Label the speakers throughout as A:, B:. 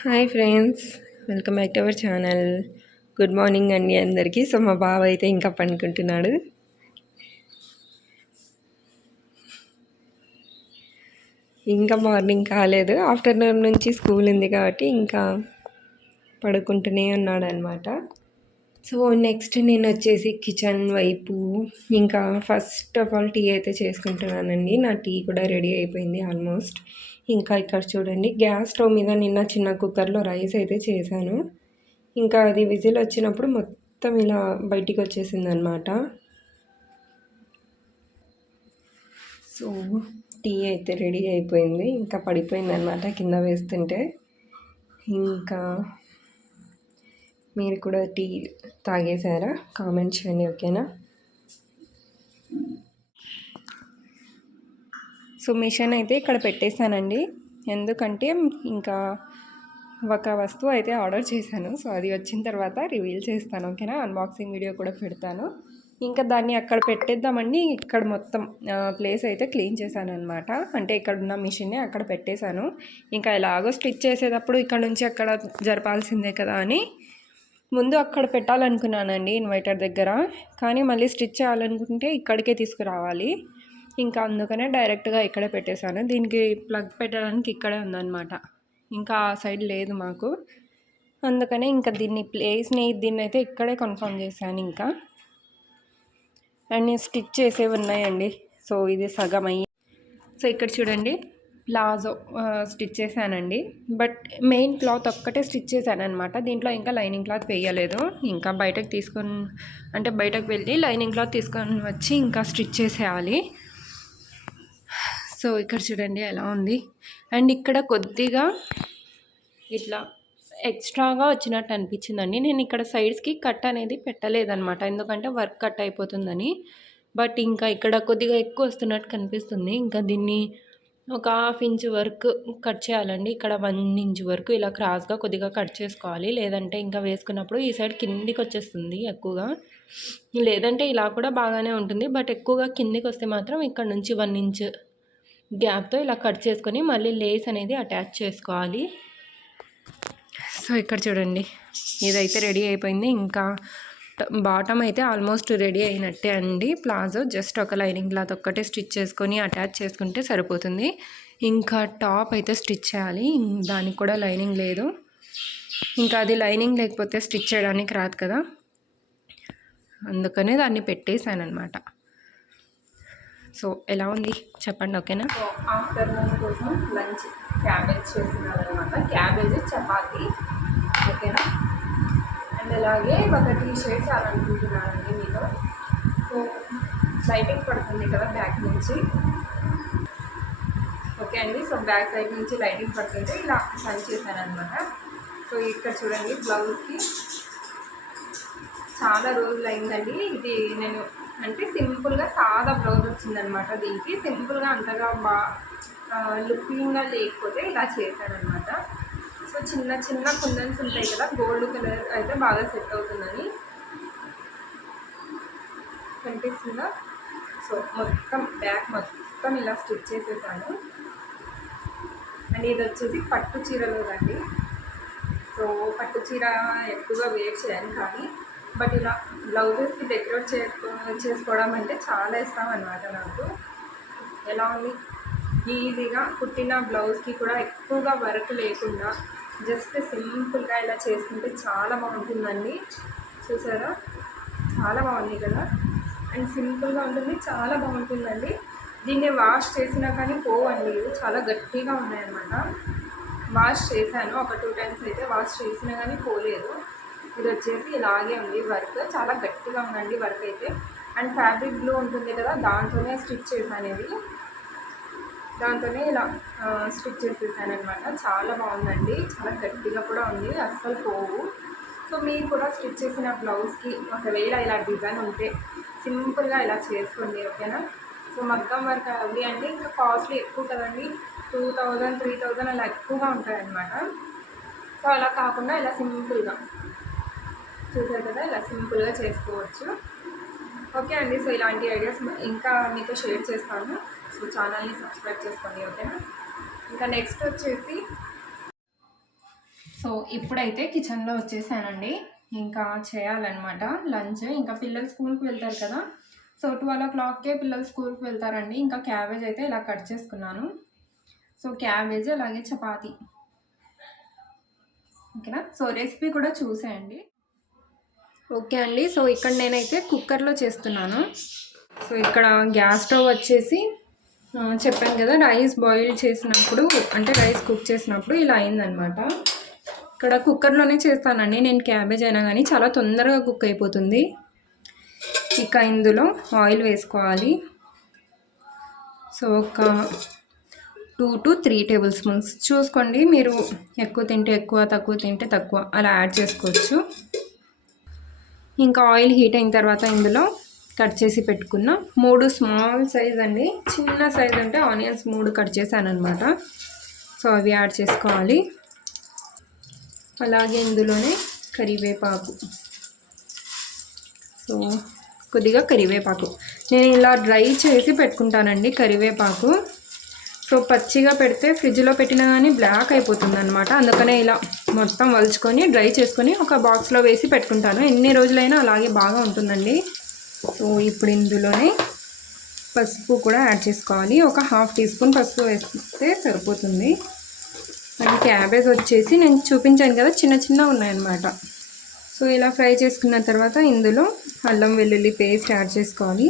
A: Hi friends welcome back to our channel. Good morning అండి అందరికీ. So మా బావ అయితే ఇంకా పనుకుంటున్నాడు ఇంకా మార్నింగ్ కాలేదు. ఆఫ్టర్నూన్ నుంచి స్కూల్ ఉంది కాబట్టి ఇంకా పడుకుంటూనే ఉన్నాడు అనమాట సో నెక్స్ట్ నేను వచ్చేసి కిచెన్ వైపు ఇంకా ఫస్ట్ ఆఫ్ ఆల్ టీ అయితే చేసుకుంటున్నానండి. నా టీ కూడా రెడీ అయిపోయింది ఆల్మోస్ట్ ఇంకా ఇక్కడ చూడండి గ్యాస్ స్టవ్ మీద నిన్న చిన్న కుక్కర్లో రైస్ అయితే చేశాను. ఇంకా అది విజిల్ వచ్చినప్పుడు మొత్తం ఇలా బయటికి వచ్చేసింది అనమాట సో టీ అయితే రెడీ అయిపోయింది. ఇంకా పడిపోయింది అనమాట కింద వేస్తుంటే. ఇంకా మీరు కూడా టీ తాగేశారా? కామెంట్ చేయండి ఓకేనా? సో మిషన్ అయితే ఇక్కడ పెట్టేశానండి. ఎందుకంటే ఇంకా ఒక వస్తువు అయితే ఆర్డర్ చేశాను. సో అది వచ్చిన తర్వాత రివీల్ చేస్తాను ఓకేనా? అన్బాక్సింగ్ వీడియో కూడా పెడతాను. ఇంకా దాన్ని అక్కడ పెట్టేద్దామండి. ఇక్కడ మొత్తం ప్లేస్ అయితే క్లీన్ చేశాను అనమాట అంటే ఇక్కడ ఉన్న మిషన్ని అక్కడ పెట్టేశాను. ఇంకా ఎలాగో స్టిచ్ చేసేటప్పుడు ఇక్కడ నుంచి అక్కడ జరపాల్సిందే కదా అని ముందు అక్కడ పెట్టాలనుకున్నానండి ఇన్వర్టర్ దగ్గర. కానీ మళ్ళీ స్టిచ్ చేయాలనుకుంటే ఇక్కడికే తీసుకురావాలి. ఇంకా అందుకనే డైరెక్ట్గా ఇక్కడే పెట్టేశాను. దీనికి ప్లగ్ పెట్టడానికి ఇక్కడే ఉందన్నమాట. ఇంకా ఆ సైడ్ లేదు మాకు. అందుకనే ఇంకా దీన్ని ప్లేస్ని దీన్ని అయితే ఇక్కడే కన్ఫర్మ్ చేశాను ఇంకా. అండ్ స్టిచ్ చేసేవి ఉన్నాయండి. సో ఇది సగం అయ్యి. సో ఇక్కడ చూడండి. ప్లాజో స్టిచ్ చేశానండి. బట్ మెయిన్ క్లాత్ ఒక్కటే స్టిచ్ చేశాను అనమాట దీంట్లో ఇంకా లైనింగ్ క్లాత్ వేయలేదు. ఇంకా బయటకు తీసుకొని అంటే బయటకు వెళ్ళి లైనింగ్ క్లాత్ తీసుకొని వచ్చి ఇంకా స్టిచ్ చేసేయాలి. సో ఇక్కడ చూడండి ఎలా ఉంది. అండ్ ఇక్కడ కొద్దిగా ఇట్లా ఎక్స్ట్రాగా వచ్చినట్టు అనిపించిందండి. నేను ఇక్కడ సైడ్స్కి కట్ అనేది పెట్టలేదనమాట ఎందుకంటే వర్క్ కట్ అయిపోతుందని. బట్ ఇంకా ఇక్కడ కొద్దిగా ఎక్కువ వస్తున్నట్టు కనిపిస్తుంది. ఇంకా దీన్ని ఒక హాఫ్ ఇంచ్ వరకు కట్ చేయాలండి. ఇక్కడ వన్ ఇంచ్ వరకు ఇలా క్రాస్గా కొద్దిగా కట్ చేసుకోవాలి. లేదంటే ఇంకా వేసుకున్నప్పుడు ఈ సైడ్ కిందికి వచ్చేస్తుంది ఎక్కువగా. లేదంటే ఇలా కూడా బాగానే ఉంటుంది. బట్ ఎక్కువగా కిందికి వస్తే మాత్రం ఇక్కడ నుంచి వన్ ఇంచ్ గ్యాప్తో ఇలా కట్ చేసుకొని మళ్ళీ లేస్ అనేది అటాచ్ చేసుకోవాలి. సో ఇక్కడ చూడండి. ఇదైతే రెడీ అయిపోయింది. ఇంకా బాటమ్ అయితే ఆల్మోస్ట్ రెడీ అయినట్టే అండి. ప్లాజో జస్ట్ ఒక లైనింగ్ క్లాత్ ఒక్కటే స్టిచ్ చేసుకొని అటాచ్ చేసుకుంటే సరిపోతుంది. ఇంకా టాప్ అయితే స్టిచ్ చేయాలి. దానికి కూడా లైనింగ్ లేదు. ఇంకా అది లైనింగ్ లేకపోతే స్టిచ్ చేయడానికి రాదు కదా. అందుకనే దాన్ని పెట్టేశాను అనమాట సో ఎలా ఉంది? చెప్పండి ఓకేనా? ఆఫ్టర్నూన్ కోసం లంచ్ క్యాబేజ్ చేస్తున్నాను అనమాట క్యాబేజ్ చపాతి. ఓకేనా? అండ్ అలాగే ఒక టీ షర్ట్ చాలనుకుంటున్నానండి మీతో. సో లైటింగ్ పడుతుంది కదా బ్యాక్ నుంచి. ఓకే అండి సో బ్యాక్ సైడ్ నుంచి లైటింగ్ పడుతుంటే ఇలా పని చేశాను అనమాట సో ఇక్కడ చూడండి బ్లౌజ్కి. చాలా రోజులు అయిందండి ఇది నేను అంటే సింపుల్గా సాదా బ్లౌజ్ వచ్చిందనమాట దీనికి. సింపుల్గా అంతగా బా లుకింగ్గా లేకపోతే ఇలా చేశానమాట సో చిన్న చిన్న కుందన్స్ ఉంటాయి కదా గోల్డ్ కలర్ అయితే బాగా సెట్ అవుతుందని. కనిపిస్తుందా? సో మొత్తం బ్యాక్ మొత్తం ఇలా స్టిచ్ చేసేసాను. అండ్ ఇది వచ్చేసి పట్టు చీరలో రండి సో పట్టు చీర ఎక్కువగా వేర్ చేయను కానీ బట్ ఇలా బ్లౌజెస్కి డెకరేట్ చేసుకోవడం అంటే చాలా ఇష్టం అనమాట నాకు. ఎలా ఉంది? ఈజీగా కుట్టిన బ్లౌజ్కి కూడా ఎక్కువగా వర్క్ లేకుండా జస్ట్ సింపుల్గా ఇలా చేసుకుంటే చాలా బాగుంటుందండి. చూసారా? చాలా బాగుంది కదా? అండ్ సింపుల్గా ఉంటుంది చాలా బాగుంటుందండి. దీన్ని వాష్ చేసినా కానీ పోవండి. చాలా గట్టిగా ఉన్నాయన్నమాట. వాష్ చేశాను ఒక టూ టైమ్స్ అయితే వాష్ చేసినా కానీ పోలేదు. ఇది వచ్చేసి ఇలాగే ఉంది వర్క్ చాలా గట్టిగా ఉందండి వర్క్ అయితే. అండ్ ఫ్యాబ్రిక్ బ్లూ ఉంటుంది కదా దాంతోనే స్టిచ్ చేశాను ఇది. దాంతోనే ఇలా స్టిచ్ చేసేసాను అనమాట చాలా బాగుందండి. చాలా గట్టిగా కూడా ఉంది. అస్సలు పోవు. సో మీరు కూడా స్టిచ్ చేసిన బ్లౌజ్కి ఒకవేళ ఇలా డిజైన్ ఉంటే సింపుల్గా ఇలా చేసుకోండి ఓకేనా? సో మగ్గం వర్క్ అవి అంటే ఇంకా కాస్ట్లీ ఎక్కువ కదండి. టూ థౌజండ్ త్రీ థౌజండ్ అలా ఎక్కువగా ఉంటాయన్నమాట. సో అలా కాకుండా ఇలా సింపుల్గా చూసారు కదా? ఇలా సింపుల్గా చేసుకోవచ్చు. ఓకే అండి. సో ఇలాంటి ఐడియాస్ ఇంకా మీతో షేర్ చేస్తాను. సో ఛానల్ని సబ్స్క్రైబ్ చేసుకోండి ఓకేనా? ఇంకా నెక్స్ట్ వచ్చేసి సో ఇప్పుడైతే కిచెన్లో వచ్చేసానండి. ఇంకా చేయాలన్నమాట. లంచ్ ఇంకా పిల్లలు స్కూల్కి వెళ్తారు కదా. సో ట్వెల్వ్ ఓ క్లాక్కే పిల్లలు స్కూల్కి వెళ్తారండి. ఇంకా క్యాబేజ్ అయితే ఇలా కట్ చేసుకున్నాను. సో క్యాబేజ్ అలాగే చపాతి. ఓకేనా? సో రెసిపీ కూడా చూసేయండి. ఓకే అండి. సో ఇక్కడ నేనైతే కుక్కర్లో చేస్తున్నాను. సో ఇక్కడ గ్యాస్ స్టవ్ వచ్చేసి చెప్పాను కదా రైస్ బాయిల్ చేసినప్పుడు అంటే రైస్ కుక్ చేసినప్పుడు ఇలా అయిందనమాట ఇక్కడ కుక్కర్లోనే చేస్తానండి నేను క్యాబేజ్ అయినా కానీ చాలా తొందరగా కుక్ అయిపోతుంది. ఇక ఇందులో ఆయిల్ వేసుకోవాలి. సో ఒక two to three table spoons. చూసుకోండి మీరు ఎక్కువ తింటే ఎక్కువ తక్కువ తింటే తక్కువ అలా యాడ్ చేసుకోవచ్చు. ఇంకా ఆయిల్ హీట్ అయిన తర్వాత ఇందులో కట్ చేసి పెట్టుకున్న. మూడు స్మాల్ సైజ్ అండి. చిన్న సైజ్ అంటే ఆనియన్స్ మూడు కట్ చేశాను అనమాట సో అవి యాడ్ చేసుకోవాలి. అలాగే ఇందులోనే కరివేపాకు. సో కొద్దిగా కరివేపాకు. నేను ఇలా డ్రై చేసి పెట్టుకుంటానండి కరివేపాకు. సో పచ్చిగా పెడితే ఫ్రిడ్జ్లో పెట్టినా కానీ బ్లాక్ అయిపోతుంది అనమాట అందుకనే ఇలా మొత్తం వలుచుకొని డ్రై చేసుకొని ఒక బాక్స్లో వేసి పెట్టుకుంటాను. ఎన్ని రోజులైనా అలాగే బాగా ఉంటుందండి. సో ఇప్పుడు ఇందులోనే పసుపు కూడా యాడ్ చేసుకోవాలి. ఒక హాఫ్ టీ స్పూన్ పసుపు వేస్తే సరిపోతుంది. అండ్ క్యాబేజ్ వచ్చేసి నేను చూపించాను కదా చిన్న చిన్న ఉన్నాయన్నమాట. సో ఇలా ఫ్రై చేసుకున్న తర్వాత ఇందులో అల్లం వెల్లుల్లి పేస్ట్ యాడ్ చేసుకోవాలి.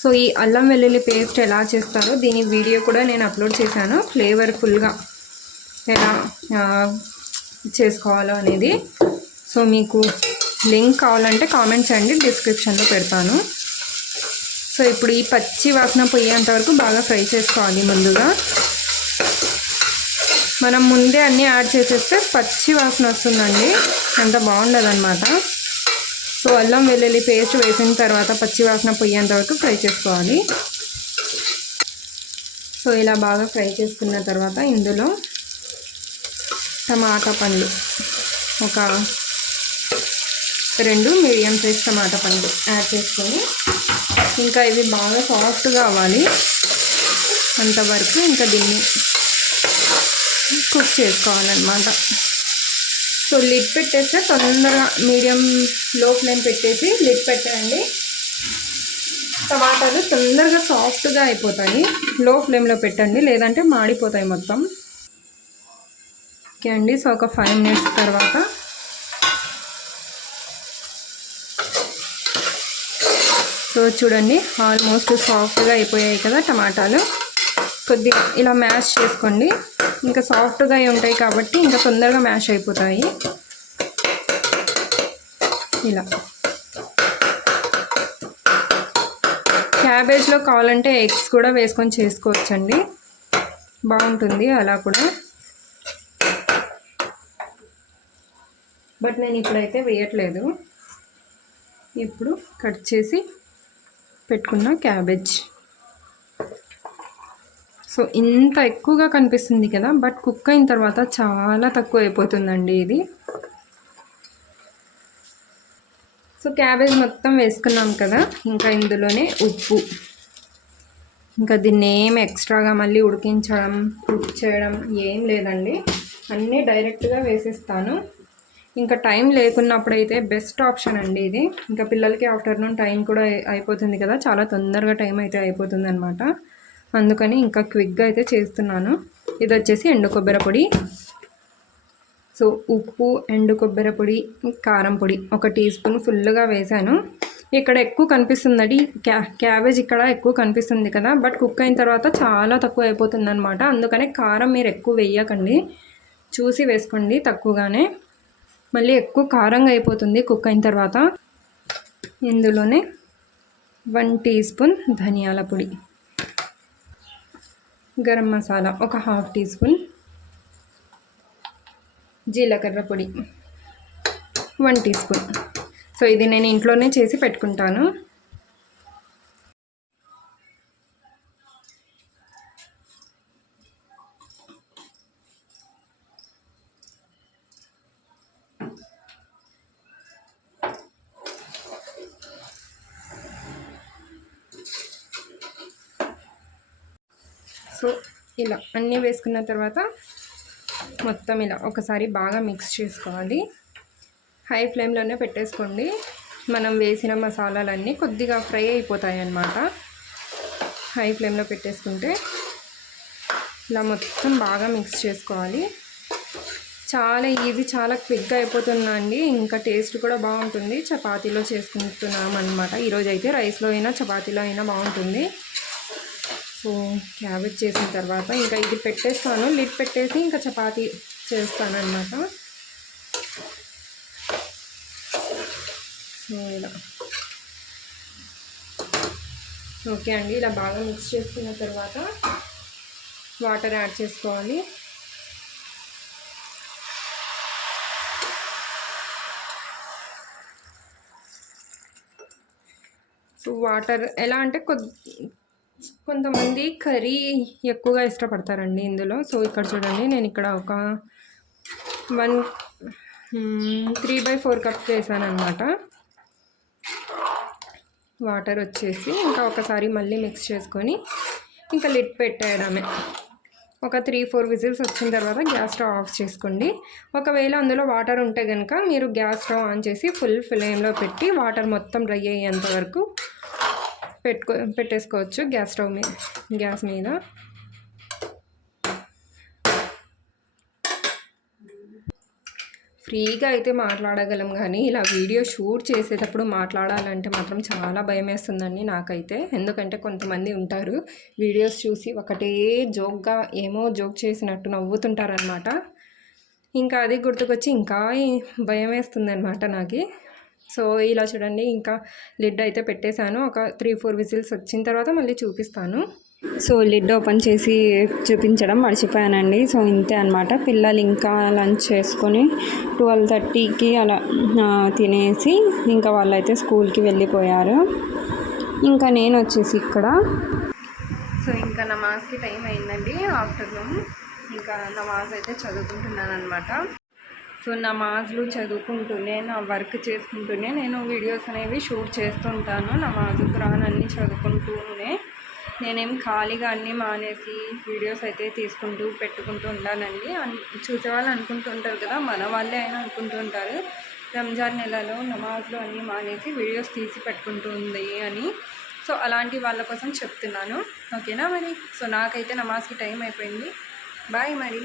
A: సో ఈ అల్లం వెల్లుల్లి పేస్ట్ ఎలా చేస్తారో దీని వీడియో కూడా నేను అప్లోడ్ చేశాను. ఫ్లేవర్ఫుల్గా ఎలా చేసుకోవాలో అనేది. సో మీకు లింక్ కావాలంటే కామెంట్ చేయండి డిస్క్రిప్షన్లో పెడతాను. సో ఇప్పుడు ఈ పచ్చి వాసన పోయేంత వరకు బాగా ఫ్రై చేసుకోవాలి ముందుగా. మనం ముందే అన్నీ యాడ్ చేసేస్తే పచ్చి వాసన వస్తుందండి. అంత బాగుండదన్నమాట. సో అల్లం వెల్లుల్లి పేస్ట్ వేసిన తర్వాత పచ్చి వాసన పోయేంత వరకు ఫ్రై చేసుకోవాలి. సో ఇలా బాగా ఫ్రై చేసుకున్న తర్వాత ఇందులో టమాటా పండ్లు. ఒక రెండు మీడియం సైజ్ టమాటా పండు యాడ్ చేసుకొని ఇంకా ఇవి బాగా సాఫ్ట్గా అవ్వాలి. అంతవరకు ఇంకా దీన్ని కుక్ చేసుకోవాలన్నమాట. సో లిడ్ పెట్టేస్తే తొందరగా మీడియం లో ఫ్లేమ్ పెట్టేసి లిడ్ పెట్టండి టమాటాలు తొందరగా సాఫ్ట్గా అయిపోతాయి. లో ఫ్లేమ్లో పెట్టండి లేదంటే మాడిపోతాయి మొత్తం. ఓకే అండి సో ఒక ఫైవ్ మినిట్స్ తర్వాత సో చూడండి ఆల్మోస్ట్ సాఫ్ట్గా అయిపోయాయి కదా టమాటాలు. కొద్దిగా ఇలా మ్యాష్ చేసుకోండి. ఇంకా సాఫ్ట్గా అయి ఉంటాయి కాబట్టి ఇంకా తొందరగా మ్యాష్ అయిపోతాయి. ఇలా. క్యాబేజ్లో కావాలంటే ఎగ్స్ కూడా వేసుకొని చేసుకోవచ్చండి. బాగుంటుంది అలా కూడా. బట్ నేను ఇప్పుడైతే వేయట్లేదు. ఇప్పుడు కట్ చేసి పెట్టుకున్న క్యాబేజ్. సో ఇంత ఎక్కువగా కనిపిస్తుంది కదా బట్ కుక్ అయిన తర్వాత చాలా తక్కువ అయిపోతుందండి ఇది. సో క్యాబేజ్ మొత్తం వేసుకున్నాం కదా ఇంకా ఇందులోనే ఉప్పు. ఇంకా దీన్ని ఏం ఎక్స్ట్రాగా మళ్ళీ ఉడికించడం కుక్ చేయడం ఏం లేదండి. అన్నీ డైరెక్ట్గా వేసేస్తాను. ఇంకా టైం లేకున్నప్పుడైతే బెస్ట్ ఆప్షన్ అండి ఇది. ఇంకా పిల్లలకి ఆఫ్టర్నూన్ టైం కూడా అయిపోతుంది కదా చాలా తొందరగా టైం అయితే అయిపోతుంది అనమాట అందుకని ఇంకా క్విక్గా అయితే చేస్తున్నాను. ఇది వచ్చేసి ఎండు కొబ్బరి పొడి. సో ఉప్పు ఎండు కొబ్బరి పొడి కారం పొడి ఒక టీ స్పూన్ ఫుల్గా వేసాను ఇక్కడ ఎక్కువ కనిపిస్తుందండి క్యా క్యాబేజ్ ఇక్కడ ఎక్కువ కనిపిస్తుంది కదా బట్ కుక్ అయిన తర్వాత చాలా తక్కువ అయిపోతుంది అనమాట అందుకనే కారం మీరు ఎక్కువ వేయకండి. చూసి వేసుకోండి తక్కువగానే. మళ్ళీ ఎక్కువ కారంగా అయిపోతుంది కుక్ అయిన తర్వాత. ఇందులోనే వన్ టీ స్పూన్ ధనియాల పొడి. గరం మసాలా ఒక హాఫ్ టీ స్పూన్. జీలకర్ర పొడి వన్ టీ స్పూన్. సో ఇది నేను ఇంట్లోనే చేసి పెట్టుకుంటాను. అన్నీ వేసుకున్న తర్వాత మొత్తం ఇలా ఒకసారి బాగా మిక్స్ చేసుకోవాలి. హై ఫ్లేమ్లోనే పెట్టేసుకోండి. మనం వేసిన మసాలాలన్నీ కొద్దిగా ఫ్రై అయిపోతాయి అన్నమాట హై ఫ్లేమ్లో పెట్టేసుకుంటే ఇలా మొత్తం బాగా మిక్స్ చేసుకోవాలి. చాలా ఈజీ చాలా క్విక్గా అయిపోతుందండి ఇంకా టేస్ట్ కూడా బాగుంటుంది. చపాతీలో చేసుకుంటున్నాం అనమాట ఈరోజు అయితే రైస్లో అయినా చపాతీలో అయినా బాగుంటుంది. సో క్యాబేజ్ చేసిన తర్వాత ఇంకా ఇది పెట్టేస్తాను. లిడ్ పెట్టేసి ఇంకా చపాతీ చేస్తాను సో ఇలా. ఓకే అండి ఇలా బాగా మిక్స్ చేసుకున్న తర్వాత వాటర్ యాడ్ చేసుకోవాలి. సో వాటర్ ఎలా అంటే కొద్ది కొంతమంది కర్రీ ఎక్కువగా ఇష్టపడతారండి ఇందులో. సో ఇక్కడ చూడండి నేను ఇక్కడ ఒక one three by four cups వేసాను అనమాట వాటర్ వచ్చేసి ఇంకా ఒకసారి మళ్ళీ మిక్స్ చేసుకొని ఇంకా లిడ్ పెట్టేయడమే. ఒక త్రీ ఫోర్ విజిల్స్ వచ్చిన తర్వాత గ్యాస్ స్టవ్ ఆఫ్ చేసుకోండి. ఒకవేళ అందులో వాటర్ ఉంటే కనుక మీరు గ్యాస్ స్టవ్ ఆన్ చేసి ఫుల్ ఫ్లేమ్లో పెట్టి వాటర్ మొత్తం డ్రై అయ్యేంత వరకు పెట్టుకో పెట్టేసుకోవచ్చు గ్యాస్ స్టవ్ మీద గ్యాస్ మీద. ఫ్రీగా అయితే మాట్లాడగలం కానీ ఇలా వీడియో షూట్ చేసేటప్పుడు మాట్లాడాలంటే మాత్రం చాలా భయం వేస్తుందండి నాకైతే. ఎందుకంటే కొంతమంది ఉంటారు వీడియోస్ చూసి ఒకటే జోక్గా ఏమో జోక్ చేసినట్టు నవ్వుతుంటారనమాట ఇంకా అది గుర్తుకొచ్చి ఇంకా భయం వేస్తుంది అనమాట నాకు. సో ఇలా చూడండి. ఇంకా లిడ్ అయితే పెట్టేశాను. ఒక త్రీ ఫోర్ విజిల్స్ వచ్చిన తర్వాత మళ్ళీ చూపిస్తాను.
B: సో లిడ్ ఓపెన్ చేసి చూపించడం మర్చిపోయానండి. సో ఇంతే అనమాట పిల్లలు ఇంకా లంచ్ చేసుకొని ట్వెల్వ్ థర్టీకి అలా తినేసి ఇంకా వాళ్ళైతే స్కూల్కి వెళ్ళిపోయారు. ఇంకా నేను వచ్చేసి ఇక్కడ.
A: సో ఇంకా నమాజ్కి టైం అయిందండి ఆఫ్టర్నూన్. ఇంకా నమాజ్ అయితే చదువుకుంటున్నాను అనమాట సో నమాజ్లు చదువుకుంటూనే నా వర్క్ చేసుకుంటూనే నేను వీడియోస్ అనేవి షూట్ చేస్తుంటాను. నమాజ్ ఖురాన్ అన్నీ చదువుకుంటూనే నేనేం ఖాళీగా అన్నీ మానేసి వీడియోస్ అయితే తీసుకుంటూ పెట్టుకుంటూ ఉంటానండి అన్ చూసేవాళ్ళు అనుకుంటుంటారు కదా మన వాళ్ళే అయినా అనుకుంటుంటారు. రంజాన్ నెలలో నమాజ్లు అన్నీ మానేసి వీడియోస్ తీసి పెట్టుకుంటుంది అని. సో అలాంటి వాళ్ళ కోసం చెప్తున్నాను. ఓకేనా మరి? సో నాకైతే నమాజ్కి టైం అయిపోయింది. బాయ్ మరి.